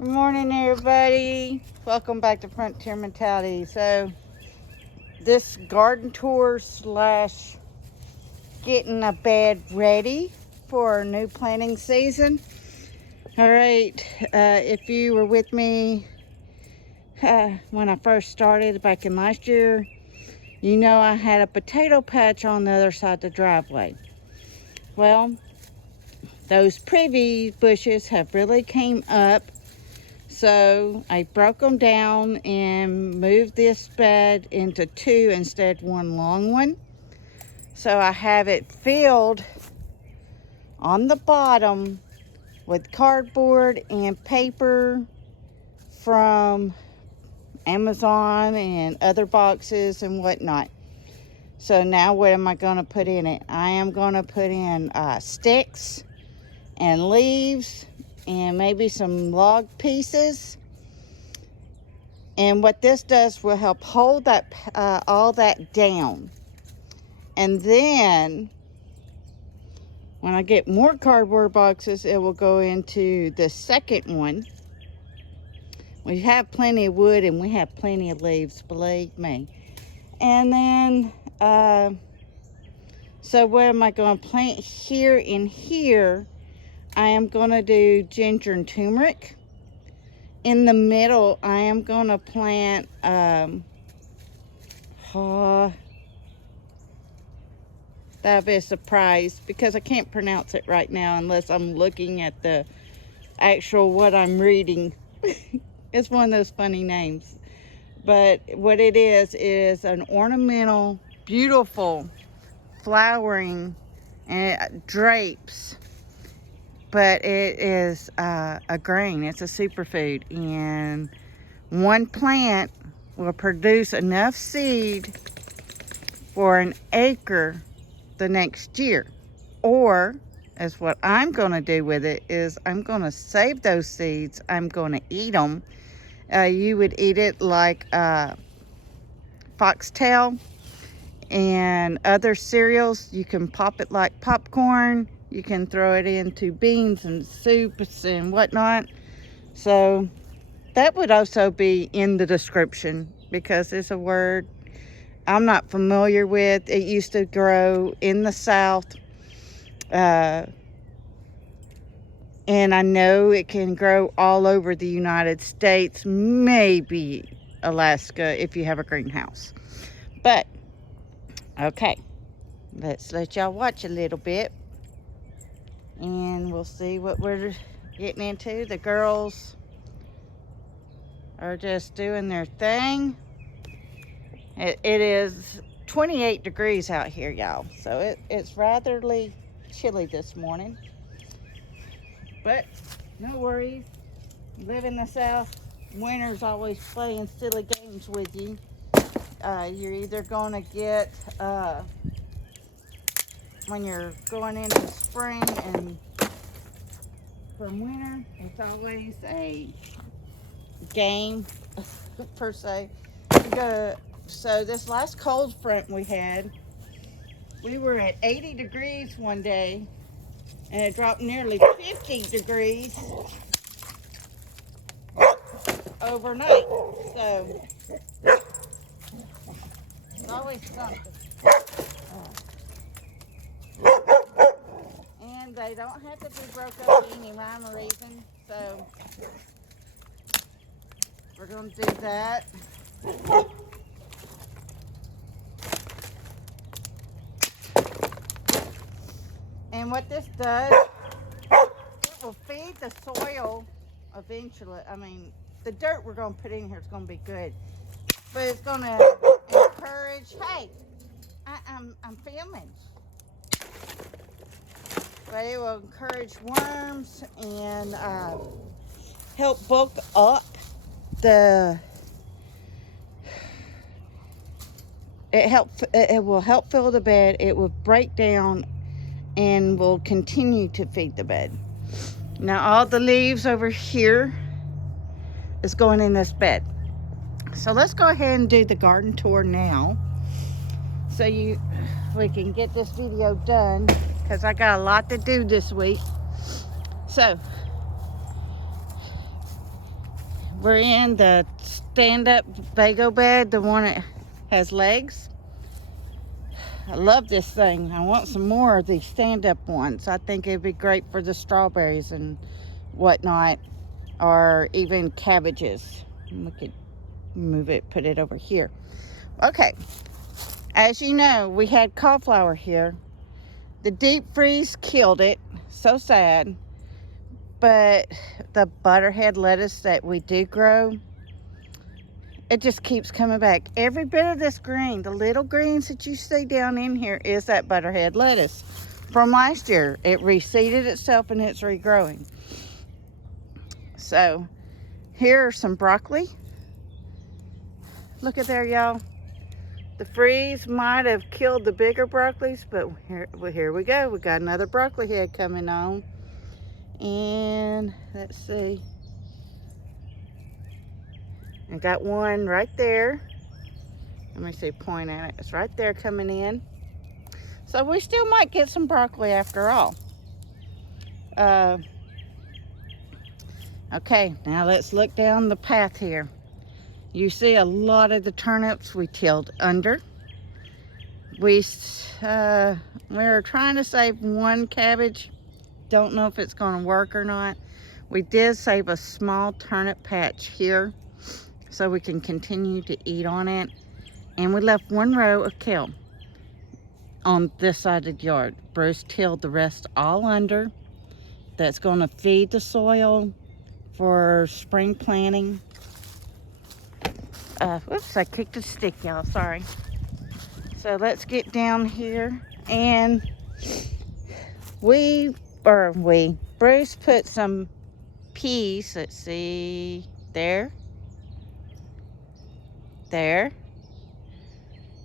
Good morning, everybody. Welcome back to Frontier Mentality. So, this garden tour slash getting a bed ready for our new planting season. All right, if you were with me when I first started back in last year, you know I had a potato patch on the other side of the driveway. Well, those privy bushes have really came up. So I broke them down and moved this bed into two instead of one long one. So I have it filled on the bottom with cardboard and paper from Amazon and other boxes and whatnot. So now what am I going to put in it? I am going to put in sticks and leaves and maybe some log pieces. And what this does will help hold that all that down. And then when I get more cardboard boxes, it will go into the second one. We have plenty of wood and we have plenty of leaves, believe me. And then, so what am I going to plant here and here? I am going to do ginger and turmeric. In the middle, I am going to plant, that'll be a surprise because I can't pronounce it right now unless I'm looking at the actual what I'm reading. It's one of those funny names. But what it is an ornamental, beautiful, flowering drapes. But it is a grain. It's a superfood. And one plant will produce enough seed for an acre the next year. Or, as what I'm going to do with it, is I'm going to save those seeds. I'm going to eat them. You would eat it like foxtail and other cereals. You can pop it like popcorn. You can throw it into beans and soups and whatnot. So that would also be in the description because it's a word I'm not familiar with. It used to grow in the South. And I know it can grow all over the United States, maybe Alaska if you have a greenhouse. But, okay, let's let y'all watch a little bit. And we'll see what we're getting into. The girls are just doing their thing. It is 28 degrees out here, y'all. So it's ratherly chilly this morning. But no worries. Live in the South. Winter's always playing silly games with you. You're either going to get... when you're going into spring and from winter, it's always a game per se. So this last cold front we had, we were at 80 degrees one day and it dropped nearly 50 degrees overnight. So it's always something. And they don't have to be broke up for any rhyme or reason. So we're going to do that. And what this does, it will feed the soil eventually. I mean, the dirt we're going to put in here is going to be good. But it's going to encourage, hey, I'm filming. But it will encourage worms and help bulk up it will help fill the bed. It will break down and will continue to feed the bed. Now all the leaves over here is going in this bed. So let's go ahead and do the garden tour now. So we can get this video done because I got a lot to do this week. So we're in the stand-up Vago bed, the one that has legs. I love this thing. I want some more of these stand-up ones. I think it'd be great for the strawberries and whatnot, or even cabbages. We could move it, put it over here. Okay, as you know, we had cauliflower here. The deep freeze killed it. So sad. But the butterhead lettuce that we do grow, it just keeps coming back. Every bit of this green, the little greens that you see down in here, is that butterhead lettuce from last year. It reseeded itself and it's regrowing. So here are some broccoli. Look at there, y'all. The freeze might have killed the bigger broccolis, but here we go. We got another broccoli head coming on. And let's see. I got one right there. Let me see, point at it. It's right there coming in. So we still might get some broccoli after all. Okay, now let's look down the path here. You see a lot of the turnips we tilled under. We're trying to save one cabbage. Don't know if it's going to work or not. We did save a small turnip patch here so we can continue to eat on it. And we left one row of kale on this side of the yard. Bruce tilled the rest all under. That's going to feed the soil for spring planting. Whoops, I kicked a stick, y'all, sorry. So let's get down here, and Bruce put some peas, let's see, there,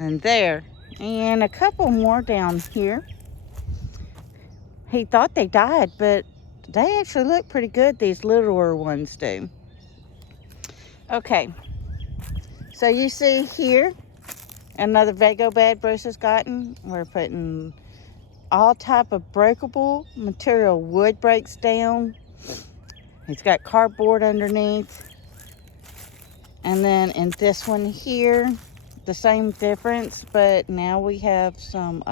and there, and a couple more down here. He thought they died, but they actually look pretty good, these littler ones do. Okay, so you see here, another Vago bed Bruce has gotten. We're putting all type of breakable material. Wood breaks down. He's got cardboard underneath. And then in this one here, the same difference, but now we have some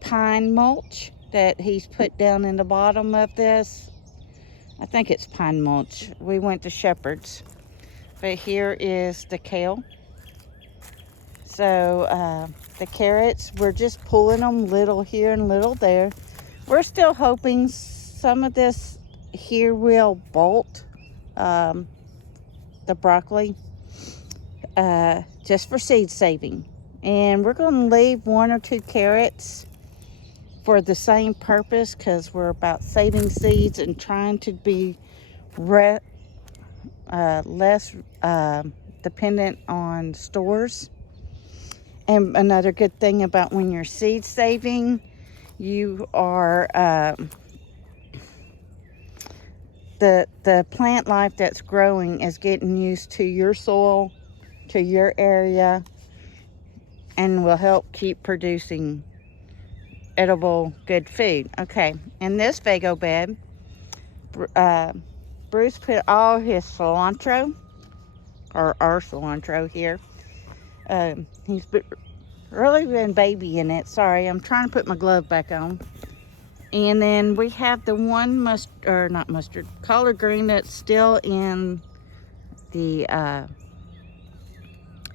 pine mulch that he's put down in the bottom of this. I think it's pine mulch. We went to Shepherd's. But here is the kale. So the carrots, we're just pulling them little here and little there. We're still hoping some of this here will bolt, the broccoli, just for seed saving. And we're going to leave 1 or 2 carrots for the same purpose, because we're about saving seeds and trying to be less dependent on stores. And another good thing about when you're seed saving, you are the plant life that's growing is getting used to your soil, to your area, and will help keep producing edible good food. Okay, in this Vago bed, Bruce put all his cilantro, or our cilantro here. He's really been babying it. Sorry, I'm trying to put my glove back on. And then we have the one collard green that's still in the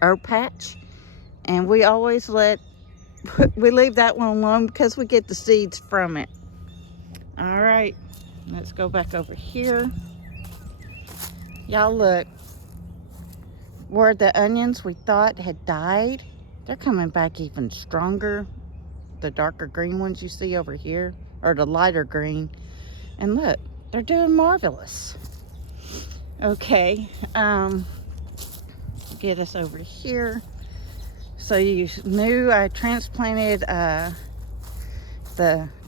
herb patch. And we always we leave that one alone because we get the seeds from it. All right, let's go back over here. Y'all look, where the onions we thought had died, they're coming back even stronger. The darker green ones you see over here, or the lighter green. And look, they're doing marvelous. Okay, get us over here. So you knew I transplanted the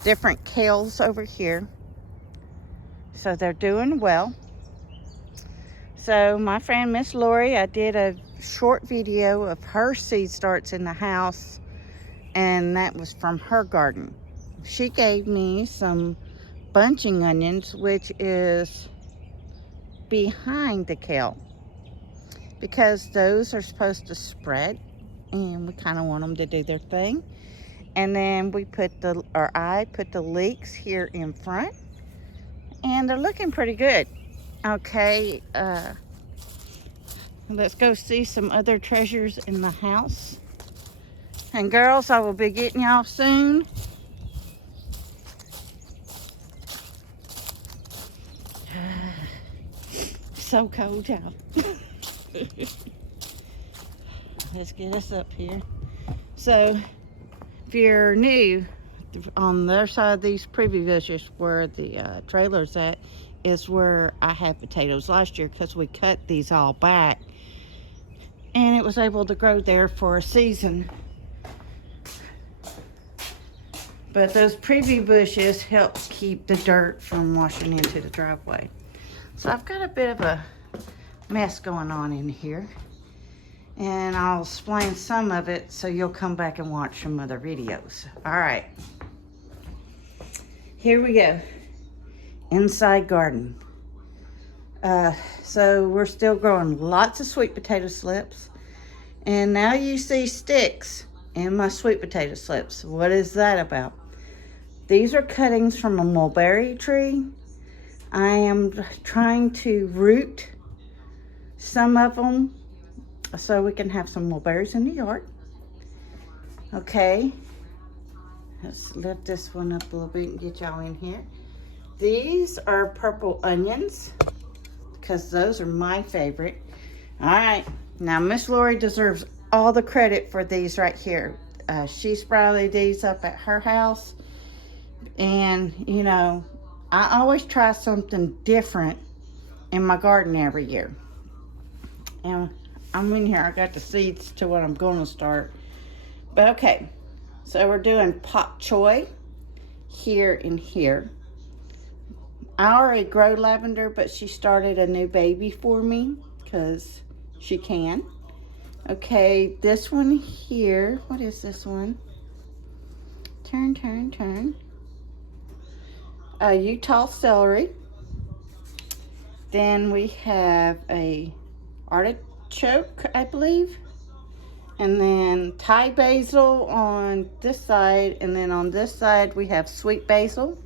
different kales over here. So they're doing well. So my friend Miss Lori, I did a short video of her seed starts in the house, and that was from her garden. She gave me some bunching onions, which is behind the kale, because those are supposed to spread and we kind of want them to do their thing. And then I put the leeks here in front, and they're looking pretty good. Okay, let's go see some other treasures in the house. And girls, I will be getting y'all soon. So cold out. Let's get us up here. So, if you're new, on the other side of these preview bushes where the trailer's at is where I had potatoes last year, because we cut these all back and it was able to grow there for a season. But those preview bushes help keep the dirt from washing into the driveway. So I've got a bit of a mess going on in here, and I'll explain some of it so you'll come back and watch some other videos. All right, here we go. Inside garden. So we're still growing lots of sweet potato slips, and now you see sticks in my sweet potato slips. What is that about? These are cuttings from a mulberry tree. I am trying to root some of them so we can have some mulberries in the yard. Okay, let's lift this one up a little bit and get y'all in here. These are purple onions, because those are my favorite. All right, now Miss Lori deserves all the credit for these right here. She sprouted these up at her house, and you know, I always try something different in my garden every year. And I'm in here, I got the seeds to what I'm going to start. But okay, so we're doing pak choy here and here. I already grow lavender, but she started a new baby for me because she can. Okay, this one here, what is this one? Turn, turn, turn. Utah celery. Then we have a artichoke, I believe. And then Thai basil on this side, and then on this side we have sweet basil.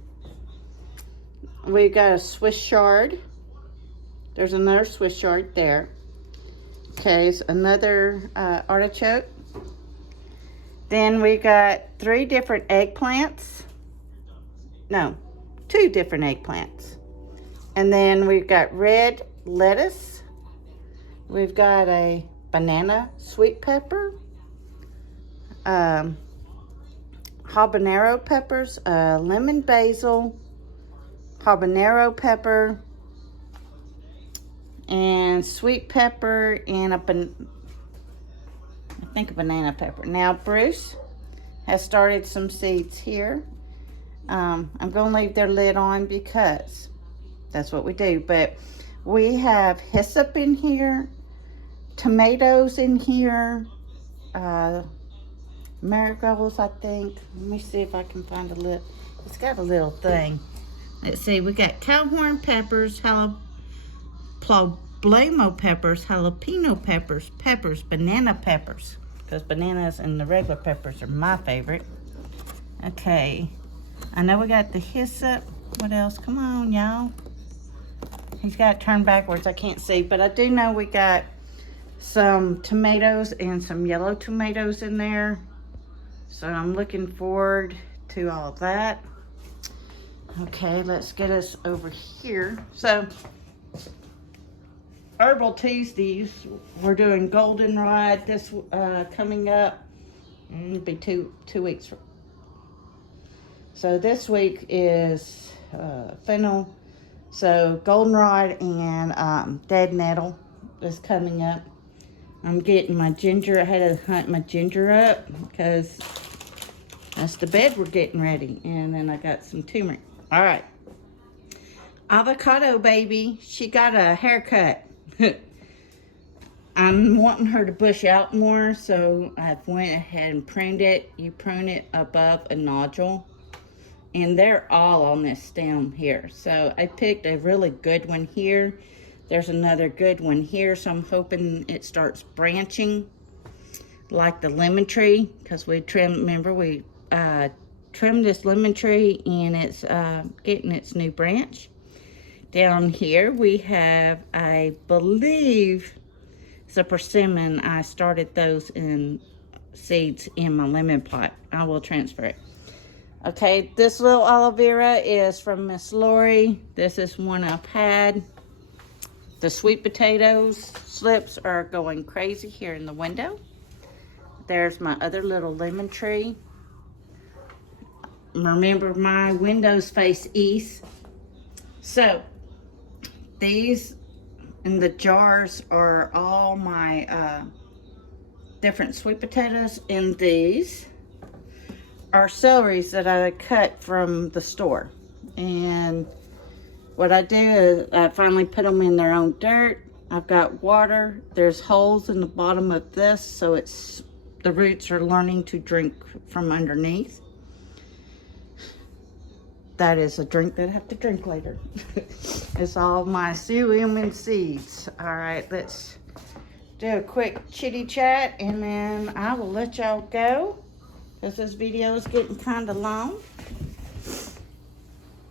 We got a Swiss chard. There's another Swiss chard there. Okay, so another artichoke. Then we got 3 different eggplants. No, 2 different eggplants. And then we've got red lettuce. We've got a banana sweet pepper. Habanero peppers, lemon basil, habanero pepper, and sweet pepper, and I think a banana pepper. Now Bruce has started some seeds here. I'm going to leave their lid on because that's what we do. But we have hyssop in here, tomatoes in here, marigolds, I think. Let me see if I can find a little. It's got a little thing. Let's see. We got cowhorn peppers, problemo peppers, jalapeno peppers, banana peppers. Because bananas and the regular peppers are my favorite. Okay. I know we got the hyssop. What else? Come on, y'all. He's got it turned backwards. I can't see. But I do know we got some tomatoes and some yellow tomatoes in there. So I'm looking forward to all of that. Okay, let's get us over here. So, Herbal Tuesdays, we're doing goldenrod this coming up. It'll be two weeks from. So this week is fennel. So goldenrod and dead nettle is coming up. I'm getting my ginger. I had to hunt my ginger up because that's the bed we're getting ready. And then I got some turmeric. All right. Avocado baby, she got a haircut. I'm wanting her to bush out more, so I went ahead and pruned it. You prune it above a nodule. and they're all on this stem here. So I picked a really good one here. There's another good one here, so I'm hoping it starts branching like the lemon tree, because we trimmed, remember we trimmed this lemon tree, and it's getting its new branch. Down here we have, I believe, it's a persimmon. I started those in seeds in my lemon plot. I will transfer it. Okay, this little aloe vera is from Miss Lori. This is one I've had. The sweet potatoes slips are going crazy here in the window. There's my other little lemon tree. Remember, my windows face east. So these in the jars are all my different sweet potatoes, and these are celeries that I cut from the store. And what I do is I finally put them in their own dirt. I've got water. There's holes in the bottom of this, so it's the roots are learning to drink from underneath. That is a drink that I have to drink later. It's all my psyllium and seeds. All right, let's do a quick chitty chat, and then I will let y'all go, because this video is getting kind of long.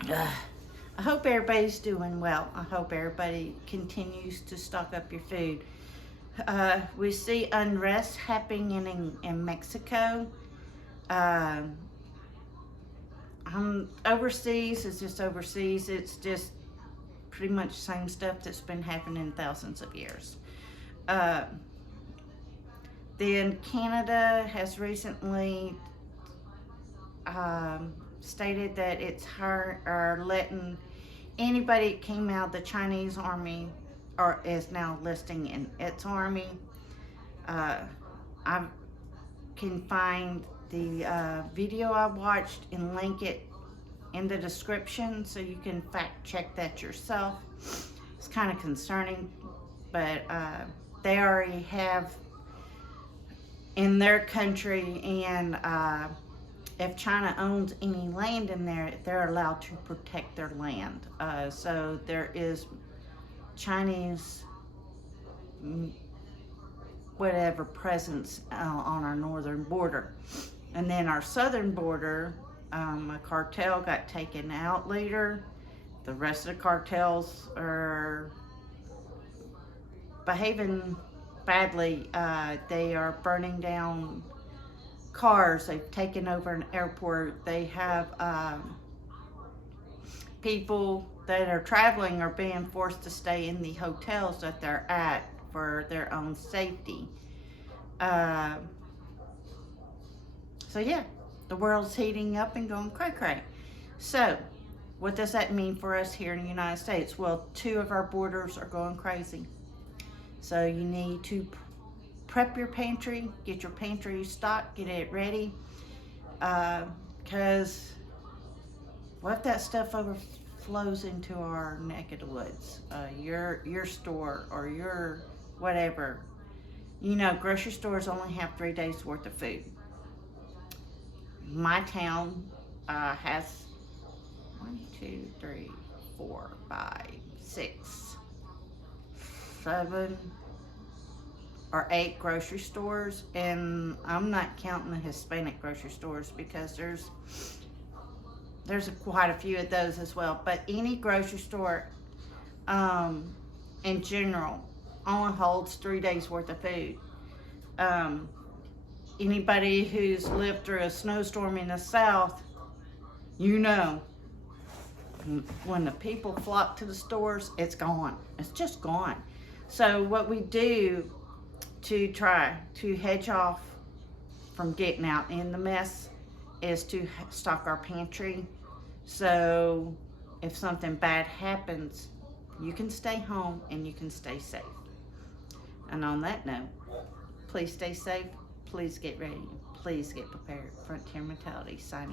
I hope everybody's doing well. I hope everybody continues to stock up your food. We see unrest happening in Mexico. Overseas is just overseas. It's just pretty much the same stuff that's been happening thousands of years. Then Canada has recently stated that it's letting anybody that came out of the Chinese army or is now listing in its army. I can find the video I watched and link it in the description, so you can fact check that yourself. It's kind of concerning, but they already have in their country, and if China owns any land in there, they're allowed to protect their land. So there is Chinese whatever presence on our northern border. And then our southern border, a cartel got taken out later. The rest of the cartels are behaving badly. They are burning down cars. They've taken over an airport. They have people that are traveling are being forced to stay in the hotels that they're at for their own safety. So yeah, the world's heating up and going cray-cray. So what does that mean for us here in the United States? Well, 2 of our borders are going crazy. So you need to prep your pantry, get your pantry stocked, get it ready. Because what if that stuff overflows into our neck of the woods? Your store or your whatever. You know, grocery stores only have 3 days worth of food. My town has 1, 2, 3, 4, 5, 6, 7 or 8 grocery stores, and I'm not counting the Hispanic grocery stores, because there's quite a few of those as well. But any grocery store in general only holds 3 days worth of food. Anybody who's lived through a snowstorm in the South, you know, when the people flock to the stores, it's gone. It's just gone. So what we do to try to hedge off from getting out in the mess is to stock our pantry. So if something bad happens, you can stay home and you can stay safe. And on that note, please stay safe. Please get ready. Please get prepared. Frontier Mentality signing.